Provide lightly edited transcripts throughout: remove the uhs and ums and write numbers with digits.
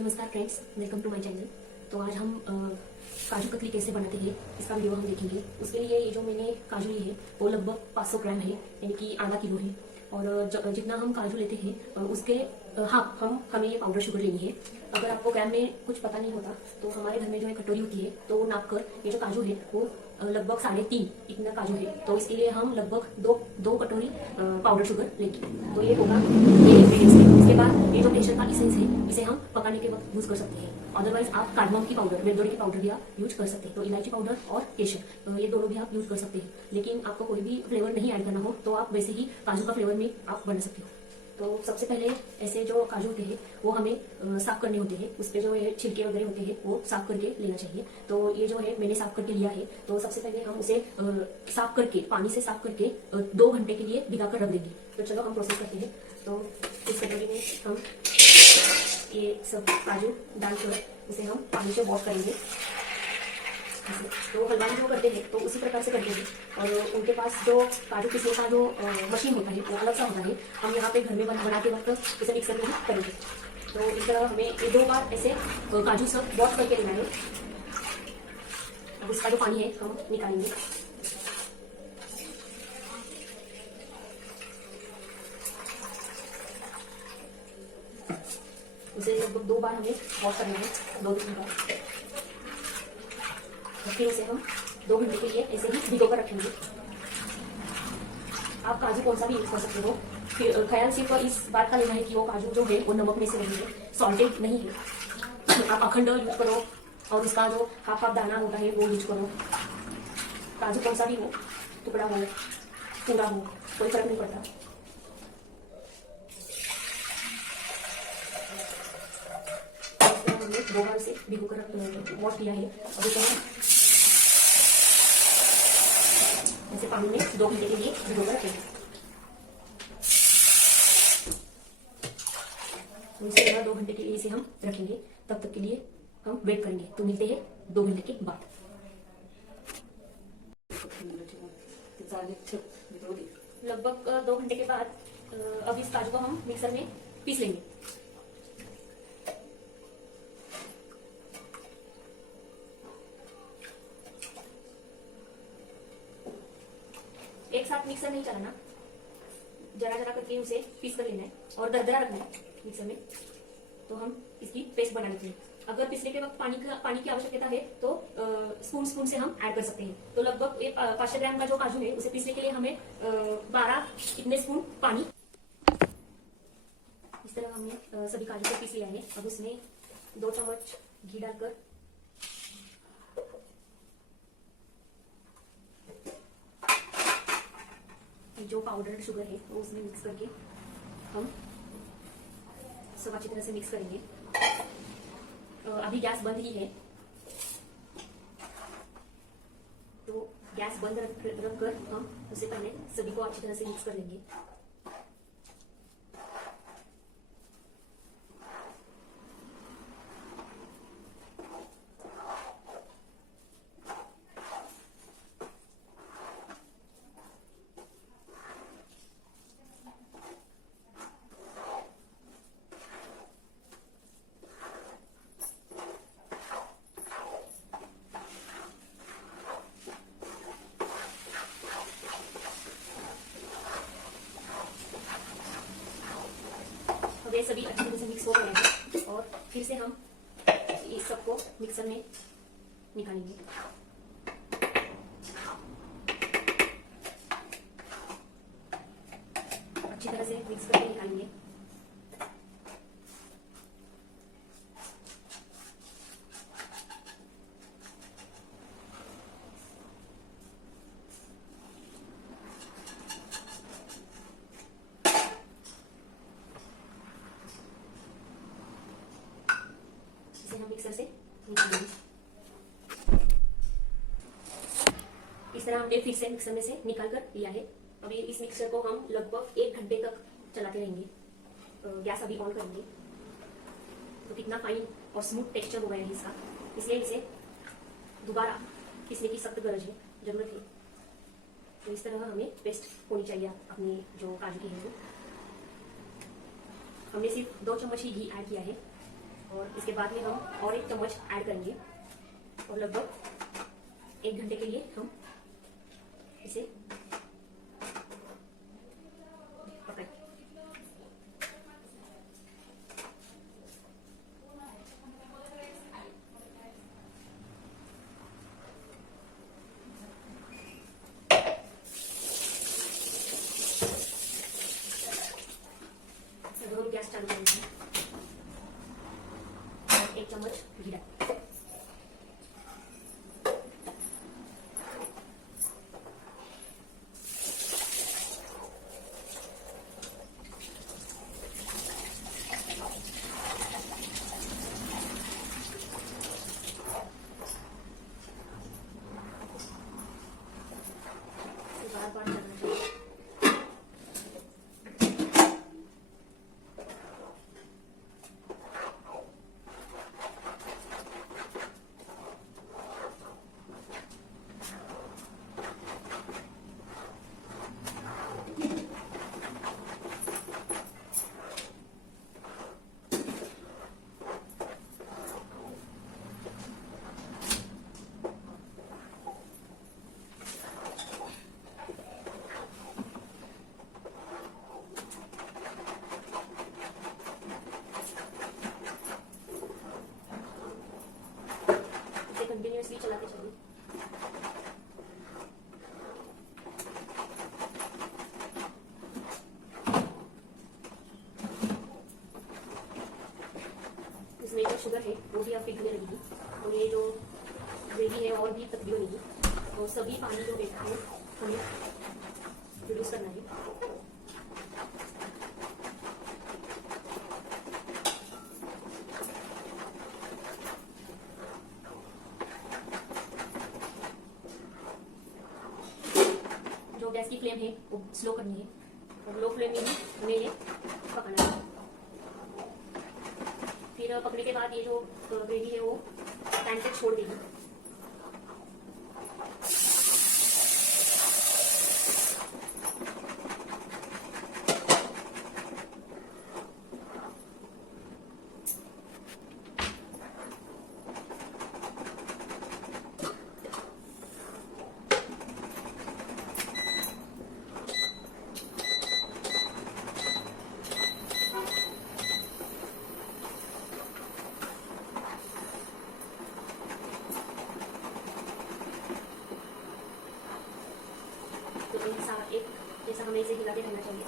नमस्कार friends, welcome to my channel. तो आज हम काजू कतली कैसे बनाते हैं इसका वीडियो हम देखेंगे। उसके लिए ये जो मैंने काजू लिए है वो लगभग 500 ग्राम है, यानी कि आधा किलो है। और जितना हम काजू लेते हैं उसके हाफ हमें ये पाउडर शुगर लेनी है। अगर आपको ग्राम में कुछ पता नहीं होता तो हमारे घर में जो है कटोरी होती है, तो वो नाप कर ये जो काजू है वो लगभग 3.5 इतना काजू है, तो इसके लिए हम लगभग दो कटोरी पाउडर शुगर लेंगे। तो ये होगा ये इंग्रेडिएंट्स है। इसके बाद ये जो केसर का इसेंस है इसे हम पकाने के वक्त यूज कर सकते हैं। अदरवाइज आप कार्डमम की पाउडर, वेलदोड़े की पाउडर भी आप यूज कर सकते हैं। तो इलायची पाउडर और केसर ये दोनों भी आप यूज कर सकते हैं। लेकिन आपको कोई भी फ्लेवर नहीं ऐड करना हो तो आप वैसे ही काजू का फ्लेवर में आप बना सकते हो। तो सबसे पहले ऐसे जो काजू होते हैं वो हमें साफ करने होते हैं। उस पे जो है छिलके वगैरह होते हैं वो साफ करके लेना चाहिए। तो ये जो है मैंने साफ करके लिया है। तो सबसे पहले हम उसे साफ करके, पानी से साफ करके 2 घंटे के लिए भिगा कर रख देंगे। तो चलो हम प्रोसेस करते हैं। तो इस कटोरी में हम ये सब काजू डालकर उसे हम पानी से वॉश करेंगे। तो हलवाई जो करते हैं तो उसी प्रकार से करते हैं, और उनके पास जो काजू पीसने का जो मशीन होता है वो अलग सा होता है। हम यहाँ पे घर में बनाते वक्त उसे मिक्सर में ही करेंगे। तो इस तरह हमें ये 2 बार ऐसे काजू सब वॉश करके लेना है। अब इसका जो पानी है हम निकालेंगे। उसे लगभग 2 बार हमें वॉश करना है, 2-3 बार। फिर उसे हम 2 घंटे के लिए ऐसे ही भिगो कर रखेंगे। आप काजू कौन सा भी यूज कर सकते हो। फिर ख्याल सिर्फ इस बात का लेना है कि वो काजू जो है वो नमक में से नहीं है, सॉल्टेड नहीं है। आप अखंड यूज करो और उसका जो हाफ दाना होता है वो यूज करो। काजू कौन सा भी हो, टुकड़ा हो, पूरा हो, कोई फर्क नहीं पड़ता। हमने 2 बार से भिगो कर वॉश किया है। अब इसे ऐसे पानी में 2 घंटे के लिए भिगो कर रखेंगे। इसे 2 घंटे के लिए इसे हम रखेंगे। तब तक के लिए हम वेट करेंगे। तो मिलते हैं 2 घंटे के बाद। लगभग 2 घंटे के बाद अब इस काजू को हम मिक्सर में पीस लेंगे। एक साथ मिक्सर नहीं चलाना, जरा जरा करके उसे पीस कर लेना है और दरदरा रखना है मिक्सर में। तो हम इसकी पेस्ट बना लेते हैं। अगर पीसने के वक्त पानी की आवश्यकता है तो स्पून से हम ऐड कर सकते हैं। तो लगभग 500 ग्राम का जो काजू है उसे पीसने के लिए हमें 12 इतने स्पून पानी। इस तरह हमने सभी काजू को पीस लिया है। अब उसमें 2 चम्मच घी डालकर जो पाउडर शुगर है वो उसमें मिक्स करके हम सब अच्छी तरह से मिक्स करेंगे। अभी गैस बंद ही है, तो गैस बंद रख कर हम उसे पहले सभी को अच्छी तरह से मिक्स कर लेंगे। अब ये सभी अच्छी तरह से मिक्स हो गए हैं और फिर से हम इस सबको मिक्सर में निकालेंगे। अच्छी तरह से मिक्स करके निकालेंगे। हम मिक्सर से निकालेंगे। इस तरह हमने फिर से मिक्सर में से निकाल कर लिया है। अभी इस मिक्सर को हम लगभग 1 घंटे तक चलाते रहेंगे। गैस अभी ऑन करेंगे। तो कितना फाइन और स्मूथ टेक्सचर हो गया है इसका, इसलिए इसे दोबारा पीसने की सख्त जरूरत है। तो इस तरह हमें पेस्ट होनी चाहिए अपनी जो काजू की है वो। हमने सिर्फ 2 चम्मच ही घी ऐड किया है। और इसके बाद में हम और 1 चम्मच ऐड करेंगे और लगभग 1 घंटे के लिए हम इसे पकाएं। हम गैस चालू करेंगे और 1 चम्मच घी डालें। बार-बार चलाना चाहिए। कंटिन्यूअसली चलाते चलिए। इसमें जो शुगर है वो भी अब पिघलने लगेगी और ये जो ग्रेवी है और भी पतली बनेगी और सभी पानी जो बैठा है हमें रिड्यूस करना है। गैस की फ्लेम है वो स्लो करनी है और लो फ्लेम में ही हमें ये पकाना है। फिर पकने के बाद ये जो ग्रेवी है वो टाइम तक छोड़ देगी। तो जैसा हमें इसे हिलाते रहना चाहिए।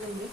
लेंगे।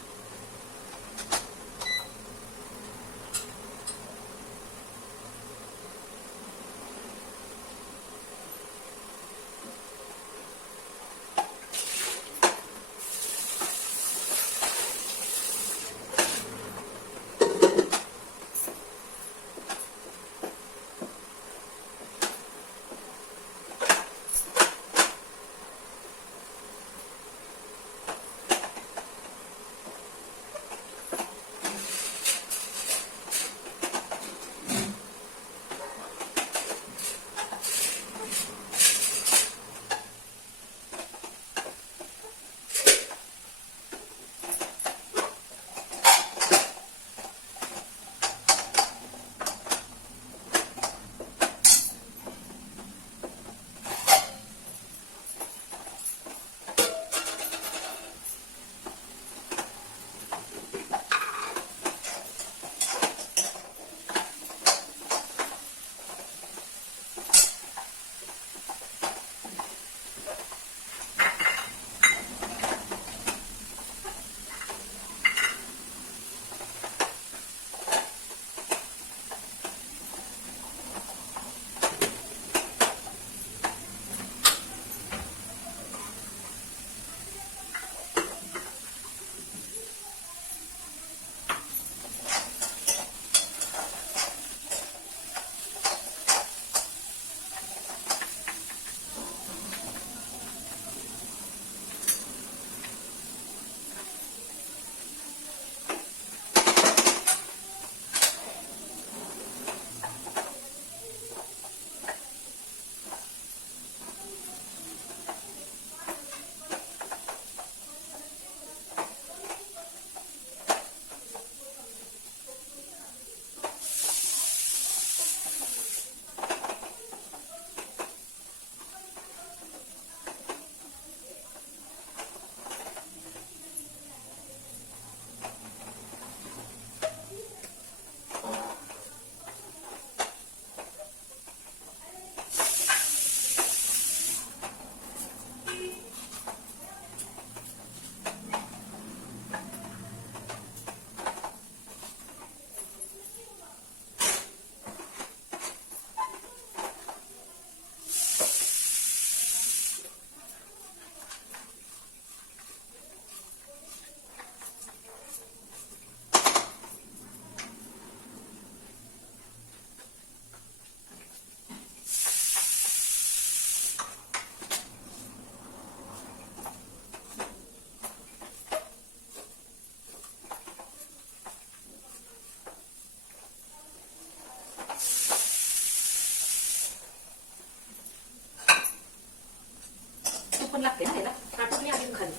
पण लागते ना त्याला, काटून मी आधी खाली.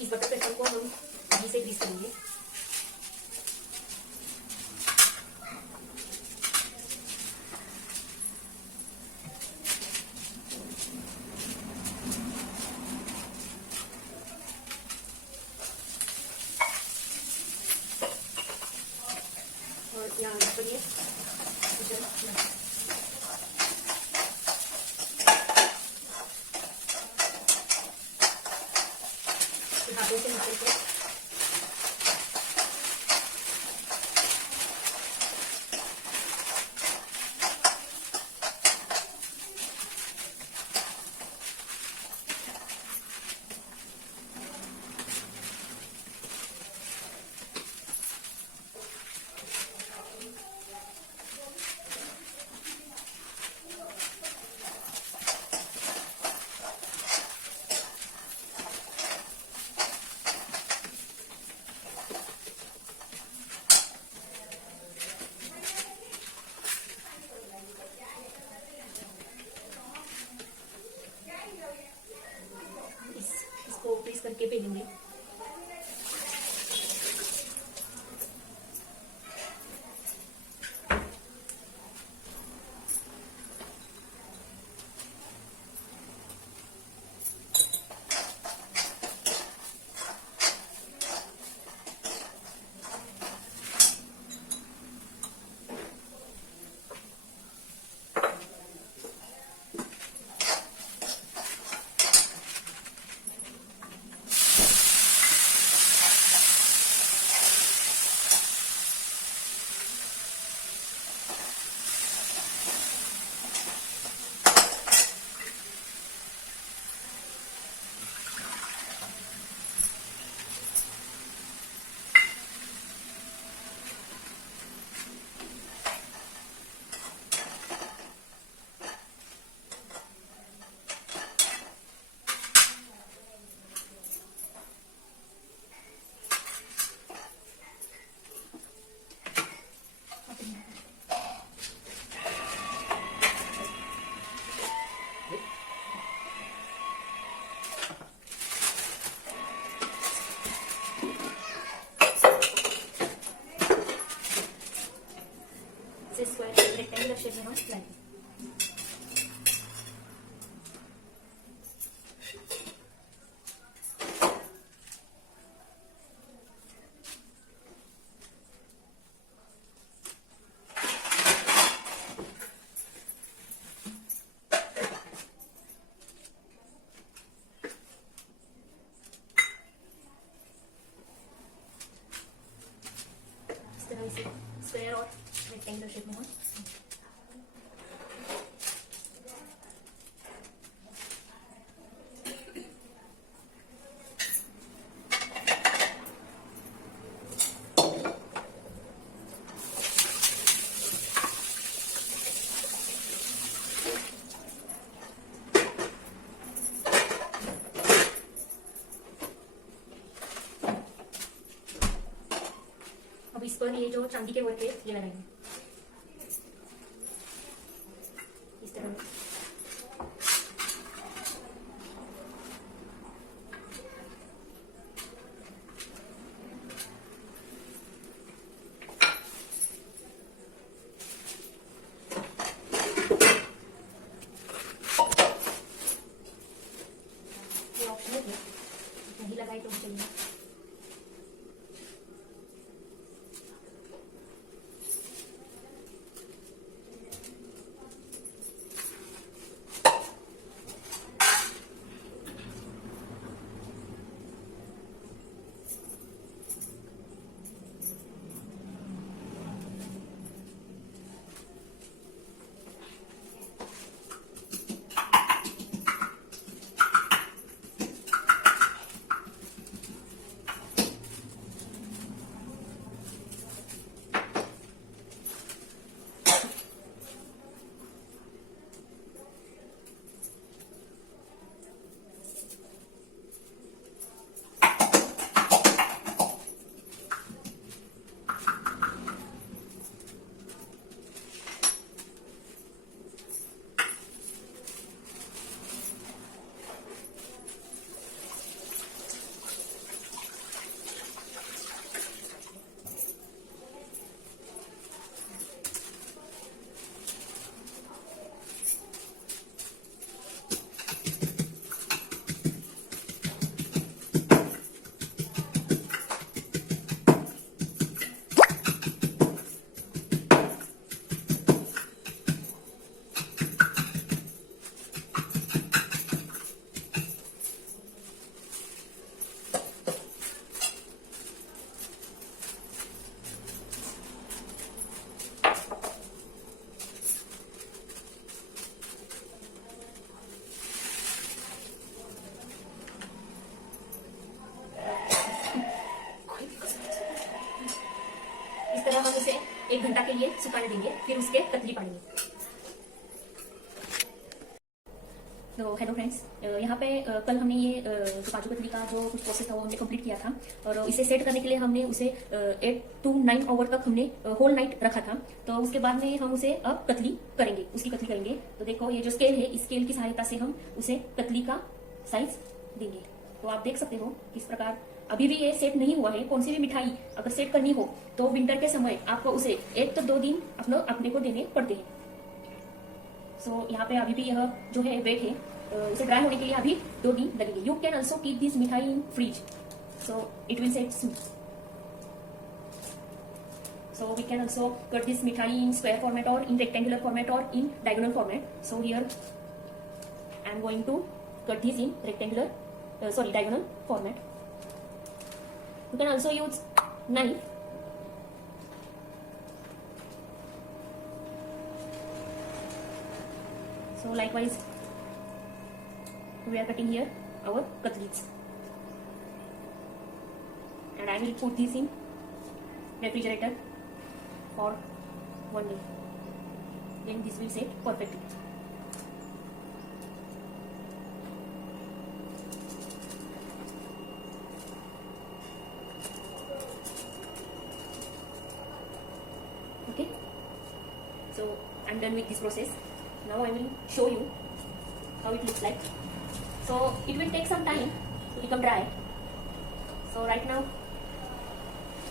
इस बटर पेपर को हम घी से ग्रीस करेंगे. और यहाँ पर ये हाथों से मसल के इसको प्रेस करके पहनेंगे. स्क्वायर रेक्टेंगुलर शेप में हम लाएंगे. इस तरह से स्क्वायर और रेक्टेंगुलर शेप में हम अब इस पर ये जो चांदी के वर्क है ये लगाएंगे इस तरह. ये ऑप्शन है, नहीं लगाए तो चलिए. इस तरह हम इसे 1 घंटा के लिए सुखाने देंगे, फिर उसके कतली पाड़ेंगे। तो हेलो फ्रेंड्स, यहाँ पे कल हमने ये जो काजू कतली का जो कुछ प्रोसेस था वो हमने कंप्लीट किया था, और इसे सेट करने के लिए हमने उसे 8 to 9 आवर तक हमने होल नाइट रखा था। तो उसके बाद में हम उसे अब कतली करेंगे, उसकी कतली करेंगे। तो देखो ये जो स्केल है, इस स्केल की सहायता से हम उसे कतली का साइज देंगे। तो आप देख सकते हो किस प्रकार अभी भी ये सेट नहीं हुआ है। कौन सी भी मिठाई अगर सेट करनी हो तो विंटर के समय आपको उसे 1 to 2 दिन अपने को देने पड़ते हैं। सो यहाँ पे अभी भी यह जो है वेट है, इसे ड्राई होने के लिए अभी 2 दिन लगेंगे। You can also keep this mithai in fridge, so it will set smooth. So we can also cut this mithai in square format और इन रेक्टेंगुलर फॉर्मेट और in diagonal format. So here I am going to cut this in diagonal format. You can also use knife. So likewise, we are cutting here our cutleys, and I will put this in refrigerator for 1 day. Then this will set perfectly. Okay, so I'm done with this process. Now I will show you how it looks like. So it will take some time to become dry. So right now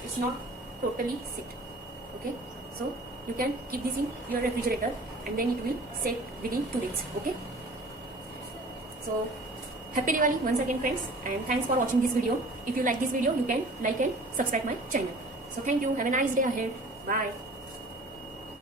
it's not totally set. Okay, so you can keep this in your refrigerator and then it will set within 2 days. Okay, so happy Diwali once again, friends, and thanks for watching this video. If you like this video, you can like and subscribe my channel. So thank you. Have a nice day ahead. Bye.